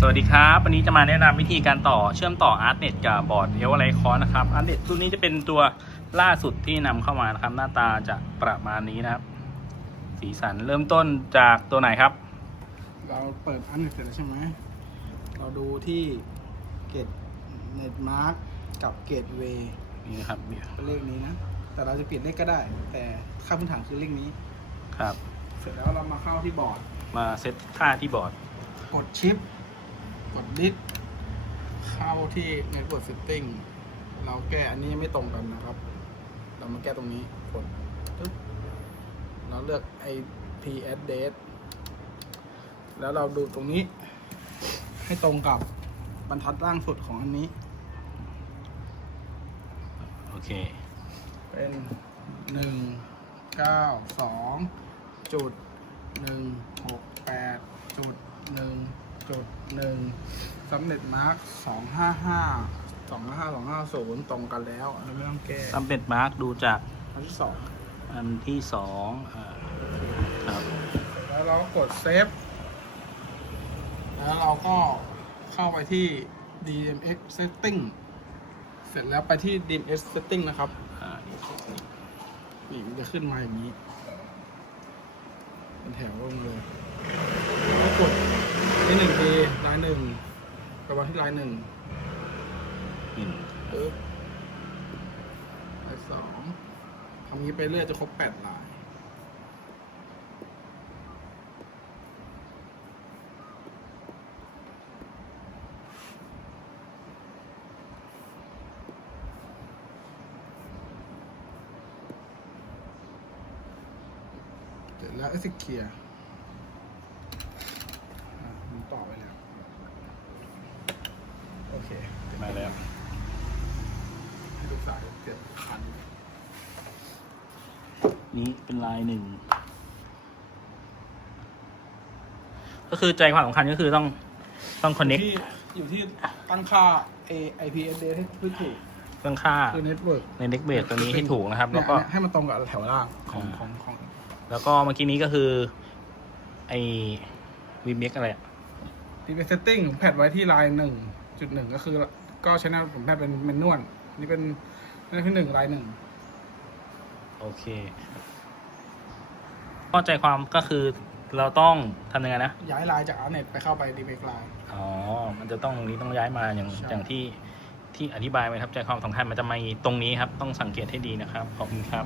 สวัสดีครับ วันนี้จะมาแนะนำวิธีการต่อเชื่อมต่อ ArtNet กับบอร์ดเอลไลคอนนะครับ ArtNet ตัวนี้จะเป็นตัวล่าสุดที่นำเข้ามานะครับ หน้าตาจะประมาณนี้นะครับ สีสันเริ่มต้นจากตัวไหนครับ เราเปิดอันเน็ตเสร็จแล้วใช่ไหมเราดูที่เกตเน็ตมาร์กกับเกตเวย์นี่นะครับเดี๋ยวเป็นเลขนี้นะ แต่เราจะเปลี่ยนเลขก็ได้ แต่ค่าพื้นฐานคือเลขนี้ครับ เสร็จแล้วเรามาเข้าที่บอร์ด มาเซตท่าที่บอร์ดกดชิป กดดิสเข้าที่ Network Setting เราแก้อันนี้ไม่ตรงกันนะครับ เรามาแก้ตรงนี้กดปึ๊บเราเลือก IP address แล้วเราดูตรงนี้ ให้ตรงกับบรรทัดล่างสุดของอันนี้ โอเค เป็นหนึ่งเก้าสองจุดหนึ่งหกแปดจุดหนึ่ง จุดหนึ่งสำเร็จมาร์กสองห้าห้าสองห้าสองห้าศูนย์ตรงกันแล้วเราไม่ต้องแก้ซัมเบ็ดมาร์กดูจากอันที่สองอันที่สองอ่าครับแล้วเราก็กดเซฟ แล้วเราก็เข้าไปที่ DMX setting เสร็จแล้วไปที่ DMX setting นะครับอ่านี่มันจะขึ้นมาอย่างนี้ เป็นแถวลงเลยแล้วกดที่หนึ่งทีลายห นึ่งไปวางที่ลายหนึ่งอืมปึ๊บลายสองทำนี้ไปเรื่อยจะครบแปดลายเสร็จแล้วเอ็กซิเคลียร์มันต่อไปแล้ว โอเคมาแล้วให้ดูสายเกิดคันนี้เป็นลายหนึ่ง ก็คือใจความสำคัญก็คือต้องต้องคอนเน็กที่อยู่ที่ตั้งค่า A IP address ให้ถูกเครื่องค่าคือ network ในเน็กเบสตัวนี้ให้ถูกนะครับเนี่แล้ยวก็อันเนี้ยให้มันตรงกับแถวล่างของอ่าของของ แล้วก็เมื่อกี้นี้ก็คือ ไอวีเมกอะไรอะที่เป็น setting ผมแพทไว้ที่ลายหนึ่ง จุดหนึ่งก็คือ ก็ใช้หน้าผมแพทเป็นเมนนวลนี่เป็นนี่คือหนึ่งลายหนึ่งโอเคก็ใจความก็คือเราต้องทำยังไงนะ ย้ายลายจาก Artnet ไปเข้าไป DMX ลายอ๋อ มันจะต้องตรงนี้ต้องย้ายมาอย่างใช่ อย่างที่ที่อธิบายไว้ครับใจความสำคัญมันจะมาตรงนี้ครับ ต้องสังเกตให้ดีนะครับ ขอบคุณครับ